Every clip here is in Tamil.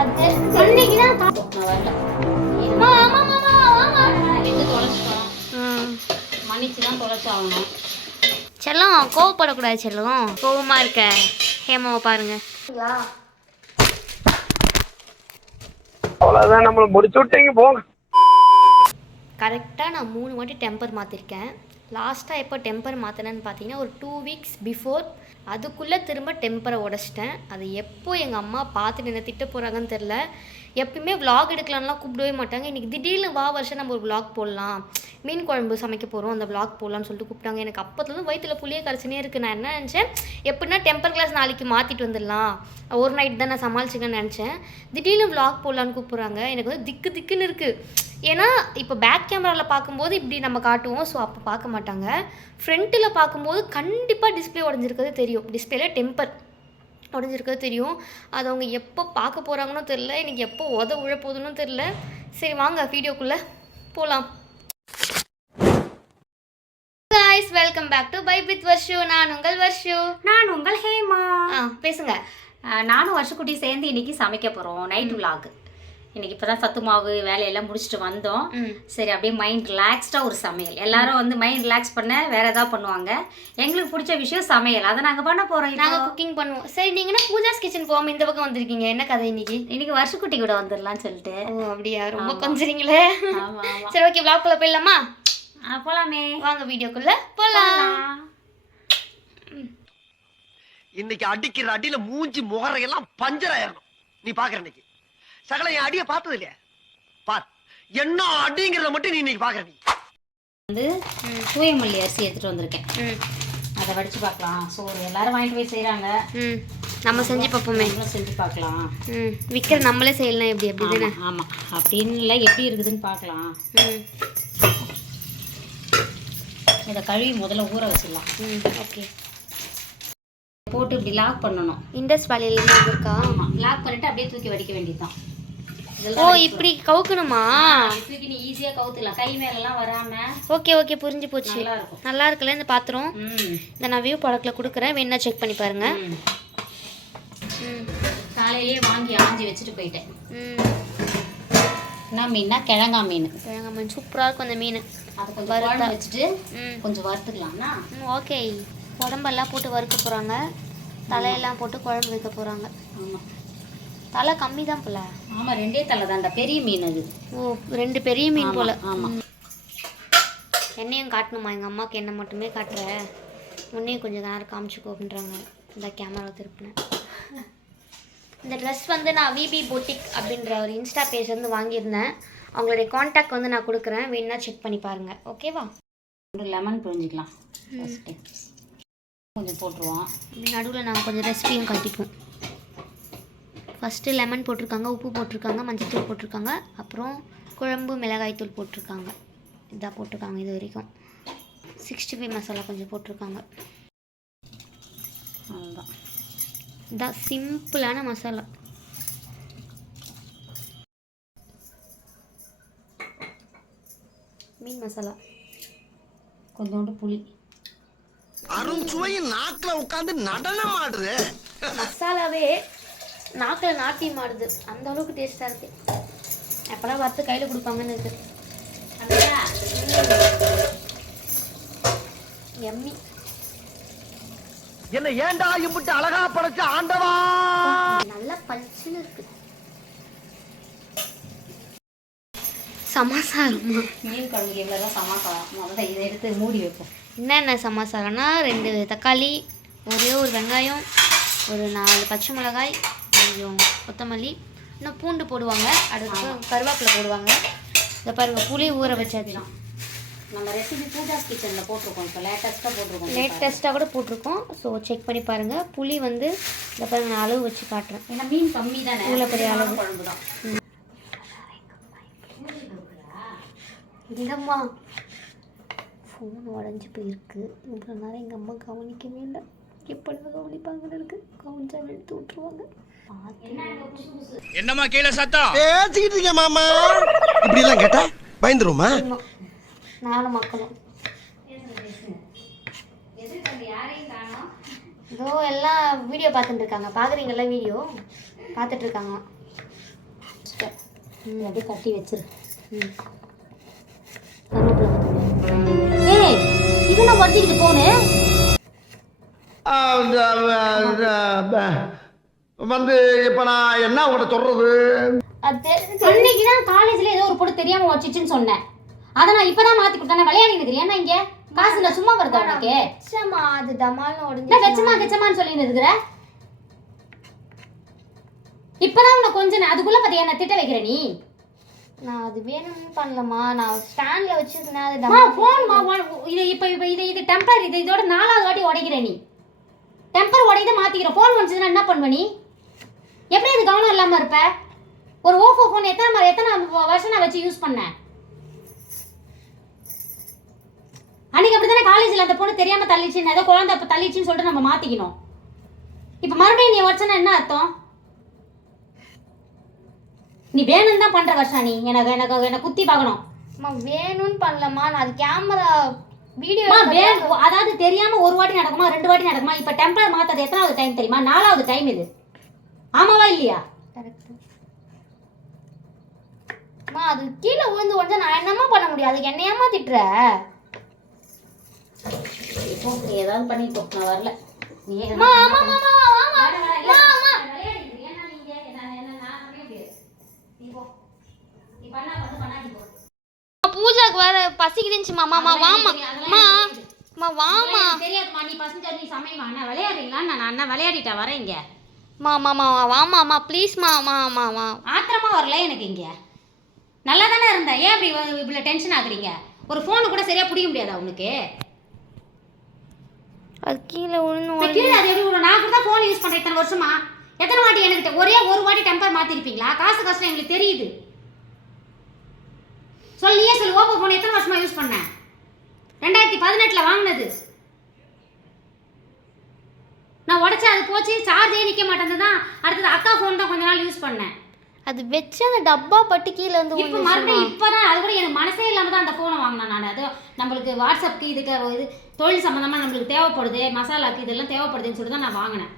அது அன்னைக்கு தான் நான் வரல. ஆமா மாமா வாங்க. எங்க தொலைச்சிட்டோம். மன்னிச்சு தான் தொலைச்சாகணும். செல்லம் கோவப்படக்கூடாது செல்லம். கோவமா இருக்க ஹேமாவை பாருங்க. அவ்வளோதான் நம்மளை முடிச்சு விட்டீங்க போங்க. கரெக்டாக நான் 3 வாட்டி டெம்பர் மாற்றிருக்கேன். லாஸ்ட்டாக எப்போ டெம்பர் மாற்றினேன்னு பார்த்தீங்கன்னா ஒரு 2 வீக்ஸ் பிஃபோர். அதுக்குள்ளே திரும்ப டெம்பரை உடச்சிட்டேன். அது எப்போ எங்கள் அம்மா பார்த்துட்டு என்ன திட்ட போகிறாங்கன்னு தெரில. எப்பயுமே விலாக் எடுக்கலாம்லாம் கூப்பிடவே மாட்டாங்க. இன்றைக்கி திடீர்னு வருஷம் நம்ம ஒரு விலாக் போடலாம், மீன் குழம்பு சமைக்க போகிறோம், அந்த விலாக் போடலான்னு சொல்லிட்டு கூப்பிட்டாங்க. எனக்கு அப்போதுலேருந்து வயிற்றில் புளியே கரைச்சினே இருக்குது. நான் என்ன நினச்சேன், எப்படின்னா டெம்பர் கிளாஸ் நாளைக்கு மாற்றிட்டு வந்துடலாம், ஒரு நைட் தான் நான் சமாளிச்சுக்கன்னு நினச்சேன். திடீர்னு விலாக் போடலான்னு கூப்பிட்றாங்க. எனக்கு வந்து திக்கு திக்குன்னு இருக்குது. ஏன்னா இப்போ பேக் கேமராவில் பார்க்கும்போது இப்படி நம்ம காட்டுவோம், ஸோ அப்போ பார்க்க மாட்டாங்க. ஃப்ரண்ட்டில் பார்க்கும்போது கண்டிப்பாக டிஸ்பிளே உடஞ்சிருக்கிறது தெரியும். டிஸ்பிளேல டெம்பர் உடஞ்சிருக்கிறது தெரியும். அது அவங்க எப்போ பார்க்க போகிறாங்கன்னு தெரில, எனக்கு எப்போ உழ போகுதுன்னு தெரில. சரி வாங்க வீடியோக்குள்ளே போகலாம். guys, welcome back to pie with Varshu. நான் உங்கள் வர்ஷு. நான் உங்கள் ஹேமா. பேசுங்க. நானும் வருஷக்குட்டி சேர்ந்து இன்னைக்கு சமைக்க போகிறோம். Night vlog. இன்னைக்கு இப்போ தான் சத்து மாவு வேலையெல்லாம் முடிச்சுட்டு வந்தோம். சரி அப்படியே மைண்ட் ரிலாக்ஸ்டாக ஒரு சமையல். எல்லாரும் வந்து மைண்ட் ரிலாக்ஸ் பண்ண வேற ஏதாவது பண்ணுவாங்க. எங்களுக்கு பிடிச்ச விஷயம் சமையல், அதை நாங்கள் பண்ண போகிறோம். நாங்கள் குக்கிங் பண்ணுவோம். சரி நீங்கன்னா பூஜாஸ் கிச்சன் போகாமல் இந்த பக்கம் வந்திருக்கீங்க, என்ன கதை இன்னைக்கு? இன்னைக்கு வருஷக்குட்டி கூட வந்துடலான்னு சொல்லிட்டு. ஓ அப்படியா, ரொம்ப கொஞ்சிறீங்களே. சரி ஓகே, விலாக்குள்ளே போயிடலாமா? போலாமே, வாங்க வீடியோக்குள்ளே போகலாம். இன்னைக்கு அடிக்கிற அடியில மூஞ்சி முகரையெல்லாம் பஞ்சர் ஆயிரணும். நீ பாக்குற இன்னைக்கு சகல என் அடிய பார்த்தது இல்லையா? பார் என்ன அடிங்கிறத மட்டும் நீ இன்னைக்கு பாக்குற. நீ வந்து தூயமல்லி அரிசி எடுத்துட்டு வந்திருக்கேன். அதை வடிச்சு பார்க்கலாம். சோறு எல்லாரும் வாங்கிட்டு போய் செய்யறாங்க, நம்ம செஞ்சு பார்ப்போமே. செஞ்சு பார்க்கலாம். விற்கிற நம்மளே செய்யலாம். எப்படி எப்படி தானே? ஆமாம், அப்படின்னு இல்லை, எப்படி இருக்குதுன்னு பார்க்கலாம். இதை கழுவி முதல்ல ஊற வச்சிடலாம். ஓகே, போட்டு இப்படி லாக் பண்ணணும். இண்டஸ் வேலையில இருக்கா? ஆமாம், லாக் பண்ணிட்டு அப்படியே தூக்கி வடிக்க வேண்டியதுதான். ஓ இப்படி கவுக்கணுமா? தூக்கி நீ ஈஸியாக கவுத்துலாம், கை மேலெல்லாம் வராம. ஓகே ஓகே, புரிஞ்சு போச்சு. நல்லா இருக்குல்ல இந்த பாத்திரம்? இந்த நான் வியூ ப்ராடக்ட்ல கொடுக்குறேன், வேணா செக் பண்ணி பாருங்க. காலையிலேயே வாங்கி ஆஞ்சி வச்சுட்டு போயிட்டேன். என்ன மீன்னா கிழங்கா மீன். கிழங்கா மீன் சூப்பராக இருக்கும் அந்த மீன். அதை கொஞ்சம் வறுத்து வச்சுட்டு கொஞ்சம் வறுத்துக்கலாம்னா. ஓகே, உடம்பெல்லாம் போட்டு வறுக்க போகிறாங்க, தலையெல்லாம் போட்டு குழம்பு வைக்க போகிறாங்க. ஆமாம், தலை கம்மி தான் போல. ஆமாம், 2 தலை தான்டா, பெரிய மீன் அது. ஓ 2 பெரிய மீன் போல். ஆமாம். என்னையும் காட்டணுமா? எங்கள் அம்மாவுக்கு என்ன மட்டுமே காட்டுற, உன்னையும் கொஞ்சம் நேரம் காமிச்சிக்கோ அப்படின்றாங்க. இந்த கேமரா திருப்பினேன். இந்த ட்ரெஸ் வந்து நான் விபி பொட்டிக் அப்படின்ற ஒரு இன்ஸ்டா பேஜ்லேருந்து வாங்கியிருந்தேன். அவங்களுடைய காண்டாக்ட் வந்து நான் கொடுக்குறேன், வேணா செக் பண்ணி பாருங்கள். ஓகேவா? ஒரு லெமன் புழிஞ்சிக்கலாம். கொஞ்சம் போட்டுருவோம். நடுவில் நாங்கள் கொஞ்சம் ரெசிபியும் காட்டிப்போம். ஃபஸ்ட்டு லெமன் போட்டிருக்காங்க, உப்பு போட்டிருக்காங்க, மஞ்சள்தூள் போட்டிருக்காங்க, அப்புறம் குழம்பு மிளகாய்த்தூள் போட்டிருக்காங்க. இதான் போட்டிருக்காங்க இது வரைக்கும். 65 மசாலா கொஞ்சம் போட்டிருக்காங்க. அவ்வளோதான், இதான் சிம்பிளான மசாலா. மீன் மசாலா, கொஞ்சோண்டு புளி. அருண்சுவையின் நாக்குல உட்கார்ந்து நடனம் ஆடுது. மசாலாவே நாக்கில் நாட்டியம் ஆடுது, அந்த அளவுக்கு டேஸ்டாக இருக்கு. எப்போலாம் வறுத்து கையில் கொடுப்பாங்கன்னு இருக்கு. எம்மி. என்ன ஏண்டா இம்புட்டு அழகா படைச்ச ஆண்டவா. நல்லா பளிச்சுன்னு இருக்கு. சமாசாரமா? மீன் குழம்புக்கு எவ்வளோ தான் சமாசாரம். முதல்ல இதை எடுத்து மூடி வைப்போம். என்னென்ன சமாசாரம்னா 2 தக்காளி, ஒரே ஒரு வெங்காயம், ஒரு 4 பச்சை மிளகாய், கொஞ்சம் கொத்தமல்லி, இன்னும் பூண்டு போடுவாங்க, அடுத்து கருவேப்பிலை போடுவாங்க. இதை பாருங்க, புளி ஊற வச்சதுலாம். நம்ம ரெசிபி பூஜாஸ் கிச்சனில் போட்டிருக்கோம். இப்போ லேட்டஸ்ட்டாக போட்டிருக்கோம், லேட்டஸ்ட்டாக கூட போட்டிருக்கோம். ஸோ செக் பண்ணி பாருங்கள். புளி வந்து இதை பாருங்க, நான் அளவு வச்சு காட்டுறேன். ஏன்னா மீன் கம்மி தானே, இவ்வளோ பெரிய அளவு குழம்பு தான். இல்லைம்மா, ஃபோன் உடஞ்சி போயிருக்கு. இவ்வளோ நேரம் எங்கள் அம்மா கவனிக்கவே இல்லை. எப்படிதான் கவனிப்பாங்கன்னு இருக்கு. கவனிச்சா எடுத்து விட்டுருவாங்க. என்னம்மா கீழே சத்தம் பேசிக்கிட்டு இருக்க மாமா. இப்படி எல்லாம் கேட்டா பயந்துருமா? நானும் மக்களும் இதோ எல்லாம் வீடியோ பார்த்துட்டு இருக்காங்க. பார்க்குறீங்களா? வீடியோ பார்த்துட்டு இருக்காங்க. அப்படியே கட்டி வச்சிரு. ஏய் இது நான் வச்சிக்கிட்டு போனு வந்து இப்ப நான் என்ன உங்கள்கிட்ட சொல்றது? அன்னைக்கு தான் காலேஜ்ல ஏதோ ஒரு பொண்ணு தெரியாம வச்சிச்சுன்னு சொன்னேன். அதை நான் இப்பதான் மாத்தி கொடுத்தேன். விளையாடி இருக்கிறேன். ஏன்னா இங்க காசு இல்ல, சும்மா வருதா உனக்கு? வெச்சமா அது டமால்னு நான் உடைஞ்சு வெச்சமான்னு சொல்லி இருக்கிற. இப்பதான் உனக்கு கொஞ்சம் அதுக்குள்ள பாத்தியா நான் திட்ட வைக்கிற நீ. நான் அது வேணும்னு பண்ணலமா, நான் ஸ்டாண்ட்ல வச்சிருந்தேன். அது டமால் இது இப்ப இது டெம்பர். இதோட 4வது வாட்டி உடைக்கிற நீ. டெம்பர் உடையதை மாத்திக்கிற. போன் வந்துச்சுன்னா என்ன பண்ணுவ நீ? எப்படி அது கவனம் இல்லாம இருப்ப? ஒரு ஓப்போ போன் எத்தனை வருஷம் நான் வச்சு யூஸ் பண்ணேன். அன்னைக்கு அப்படித்தானே காலேஜ்ல அந்த பொண்ணு தெரியாம தள்ளிச்சுன்னு ஏதோ குழந்தை அப்ப தள்ளிச்சுன்னு சொல்லிட்டு நம்ம மாத்திக்கணும். இப்ப மறுபடியும் நீ உடச்சனா என்ன அர்த்தம்? நீ வேணும்னு தான் பண்ற வருஷா. நீ எனக்கு குத்தி பார்க்கணும். வேணும்னு பண்ணலமா, நான் அது கேமரா வீடியோ அதாவது தெரியாம ஒரு வாட்டி நடக்குமா 2 வாட்டி நடக்குமா? இப்ப டெம்பர் மாத்தது எத்தனாவது டைம் தெரியுமா? 4வது டைம் இது. ஆமாவா இல்லையா? கரெக்ட். அது கீழே விழுந்து உடஞ்சா நான் என்னமா பண்ண முடியும்? அதுக்கு என்னையமா திட்டுற? இப்போ ஏதாவது பண்ணிட்டு நான் வரல. நீ பூஜாக்கு வேற பசிக்குதுச்சு. மாமா வாமா வாமா. தெரியாதுமா, நீ பசங்க நீ சமையமா. நான் விளையாடுறீங்களா? நான் அண்ணா விளையாடிட்டா வரேன் இங்க. மாமா வாமா ப்ளீஸ் மாமா. ஆத்திரமா வரல எனக்கு. இங்க நல்லா தானே இருந்த. ஏன் அப்படி இவ்வளோ டென்ஷன் ஆகுறீங்க? ஒரு ஃபோனு கூட சரியா பிடிக்க முடியாதா உனக்கு? அது கீழே விழுந்து கீழே அது எப்படி? நான் கூட தான் ஃபோன் யூஸ் பண்ணுறேன் இத்தனை வருஷமா. எத்தனை வாட்டி எனக்கு ஒரே ஒரு வாட்டி டெம்பர் மாற்றிருப்பீங்களா? காசு கஷ்டம் எங்களுக்கு தெரியுது. நீயே சொல்லு. ஓப்போ ஃபோன் எத்தனை வருஷமா யூஸ் பண்ணேன்? 2018 வாங்கினது. நான் உடச்சா அது போச்சு. சார்ஜே நிற்க மாட்டேங்குது தான். அடுத்தது அக்கா ஃபோன் தான் கொஞ்ச நாள் யூஸ் பண்ணேன். அது வச்சு அந்த டப்பா பட்டு கீழே வந்து இப்போ மறுபடியும் இப்போதான் அது கூட எனக்கு மனசே இல்லாமல் தான் அந்த ஃபோனை வாங்கினேன் நான். அது நம்மளுக்கு வாட்ஸ்அப்புக்கு இதுக்கு இது தொழில் சம்மந்தமாக நம்மளுக்கு தேவைப்படுது, மசாலாக்கு இதெல்லாம் தேவைப்படுதுன்னு சொல்லிட்டு தான் நான் வாங்கினேன்.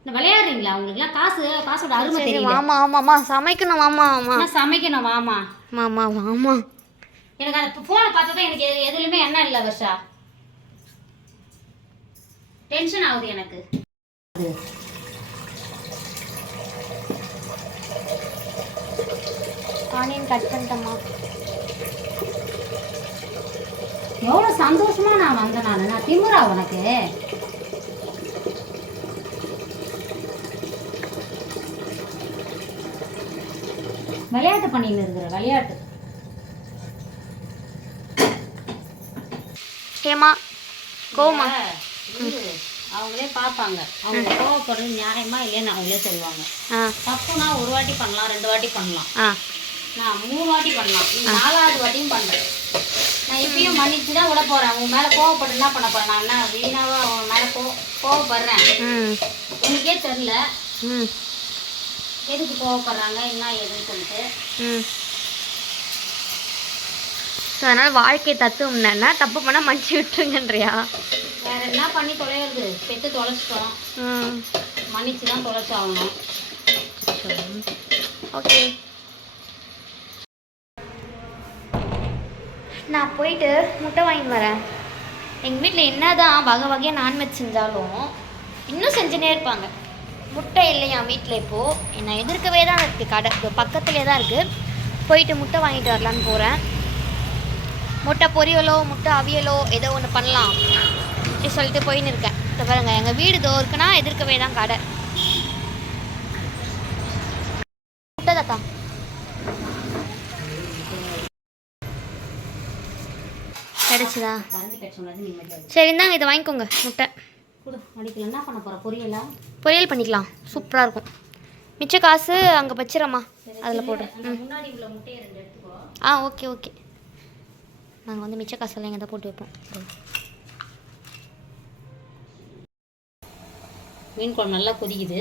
இந்த விளையாடுறீங்களா? உங்களுக்குலாம் காசோட அருமை தெரியல. ஆமாம் சமைக்கணும். நான் சமைக்கணும். வாமா. எனக்கு அந்த ஃபோனை பார்த்தா தான் எனக்கு எதுலையுமே என்ன இல்லை வருஷா. டென்ஷன் ஆகுது எனக்கு. ஆனியன் கட் பண்ணிட்டேம்மா. எவ்வளோ சந்தோஷமா நான் வந்தேன். நான் திமுறா உனக்கு? விளையாட்டு பண்ணின்னு இருக்கிற விளையாட்டு. ஏமா கோமா அவங்களே பார்ப்பாங்க. அவங்க கோவப்படுறது நியாயமா இல்லைன்னு அவங்களே சொல்லுவாங்க. தப்புனா ஒரு வாட்டி பண்ணலாம், 2 வாட்டி பண்ணலாம். நான் 3 வாட்டி பண்ணலாம். 4வது வாட்டியும் பண்ணுறேன். நான் இப்பயும் மன்னிச்சு தான் விட போகிறேன். உன் மேலே கோவப்பட்டு என்ன பண்ண போகிறேன்? நான் என்ன வீணாவா அவன் மேலே கோவப்படுறேன்? எனக்கே தெரில எதுக்கு கோவப்படுறாங்க என்ன ஏதுன்னு சொல்லிட்டு. அதனால் வாழ்க்கை தத்துவம் என்னன்னா, தப்பு பண்ணால் மன்னிச்சு விட்டுருங்கன்றியா? வேற என்ன பண்ணி தொலைகிறது? பெற்று தொலைச்சிட்டோம். மன்னிச்சு தான் தொலைச்சாகணும். ஓகே, நான் போயிட்டு முட்டை வாங்கிட்டு வரேன். எங்கள் வீட்டில் என்ன தான் வகை வகையாக நான்வெஜ் செஞ்சாலும் இன்னும் செஞ்சுனே இருப்பாங்க. முட்டை இல்லையா வீட்டில் இப்போது? என்னை எதிர்க்கவே தான் இருக்குது. கடை பக்கத்துலேயே தான் இருக்குது. போயிட்டு முட்டை வாங்கிட்டு வரலான்னு போகிறேன். முட்டை பொரியலோ முட்டை அவியலோ ஏதோ ஒன்று பண்ணலாம் அப்படி சொல்லிட்டு போயின்னு இருக்கேன். இப்போ பாருங்க, எங்கள் வீடு தோ இருக்குன்னா எதிர்க்கவே தான் கடை. முட்டை தாத்தா கிடைச்சதா? சரி இந்தாங்க, இதை வாங்கிக்கோங்க. முட்டை என்ன பண்ண போகிற? பொரியல் பண்ணிக்கலாம், சூப்பராக இருக்கும். மிச்ச காசு அங்கே வச்சிடம்மா, அதில் போடு. முன்னாடி உள்ள முட்டையை 2 எடுத்துக்கோ. ஓகே. நாங்கள் வந்து மிச்ச காசெல்லாம் இங்கே தான் போட்டு வைப்போம். மீன் குழம்பு நல்லா கொதிக்குது.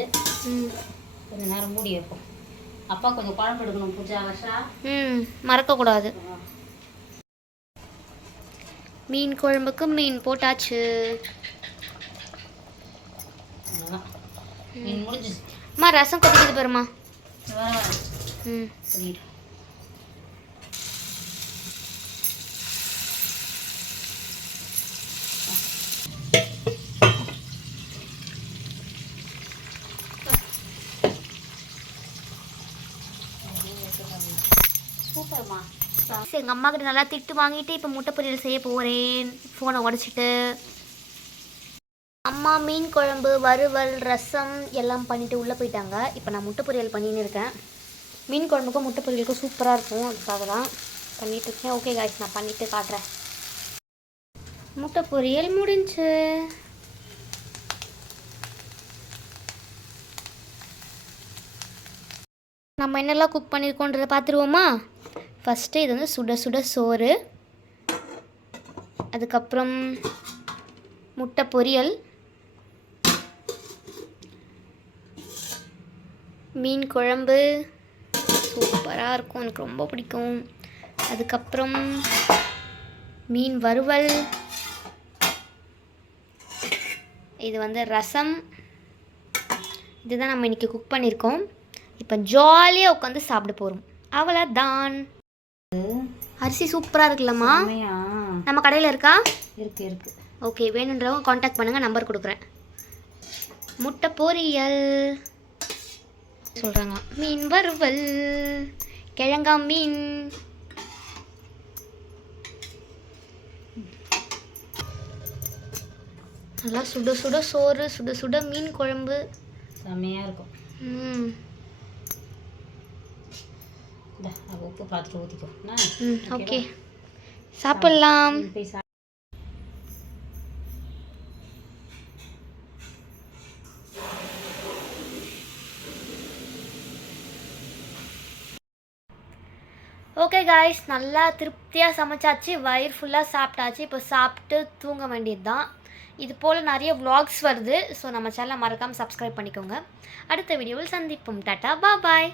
கொஞ்சம் நேரம் மூடி வைப்போம். அப்பா கொஞ்சம் குழம்பு எடுக்கணும் பூஜா வருஷா. மறக்கக்கூடாது. மீன் குழம்புக்கு மீன் போட்டாச்சு. மீன் முடிஞ்சிச்சு. ரசம் கொதிக்குது பாருமா. ம் சொல்லிடு. சூப்பர்மா. எங்கள் அம்மா கிட்ட நல்லா திட்டு வாங்கிட்டு இப்போ முட்டை பொரியல் செய்ய போகிறேன். ஃபோனை உடச்சிட்டு அம்மா மீன் குழம்பு, வறுவல், ரசம் எல்லாம் பண்ணிவிட்டு உள்ளே போயிட்டாங்க. இப்போ நான் முட்டை பொரியல் பண்ணின்னு இருக்கேன். மீன் குழம்புக்கும் முட்டை பொரியலுக்கும் சூப்பராக இருக்கும், அதுக்காக தான் பண்ணிகிட்ருக்கேன். ஓகே காய்ஸ், நான் பண்ணிவிட்டு காட்டுறேன். முட்டை பொரியல் முடிஞ்சு. நம்ம என்னெல்லாம் குக் பண்ணியிருக்கோன்றதை பார்த்துருவோமா? ஃபஸ்ட்டு இது வந்து சுட சுட சோறு, அதுக்கப்புறம் முட்டை பொரியல், மீன் குழம்பு சூப்பராக இருக்கும், எனக்கு ரொம்ப பிடிக்கும். அதுக்கப்புறம் மீன் வறுவல், இது வந்து ரசம். இதுதான் நம்ம இன்றைக்கி குக் பண்ணியிருக்கோம். இப்போ ஜாலியாக உட்காந்து சாப்பிட போகிறோம், அவ்வளோதான். அரிசி சூப்பராக இருக்குல்லம்மா? நம்ம கடையில் இருக்கா? இருக்கு. ஓகே, வேணுன்றவங்க காண்டாக்ட் பண்ணுங்கள், நம்பர் கொடுக்குறேன். முட்டை பொரியல் சொல்கிறாங்க, மீன் வறுவல், கிழங்கா மீன், நல்லா சுட சுட சோறு, சுட சுட மீன் குழம்பு, செம்மையாக இருக்கும். உப்பு பார்த்துட்டு ஊற்றிக்கோ. ஓகே, சாப்பிட்லாம். ஓகே காய்ஸ், நல்லா திருப்தியாக சமைச்சாச்சு, வயிறு ஃபுல்லாக சாப்பிட்டாச்சு. இப்போ சாப்பிட்டு தூங்க வேண்டியது தான். இது போல் நிறைய vlogs வருது. ஸோ நம்ம சேனலை மறக்காமல் சப்ஸ்கிரைப் பண்ணிக்கோங்க. அடுத்த வீடியோவில் சந்திப்போம். டாட்டா, பாய்.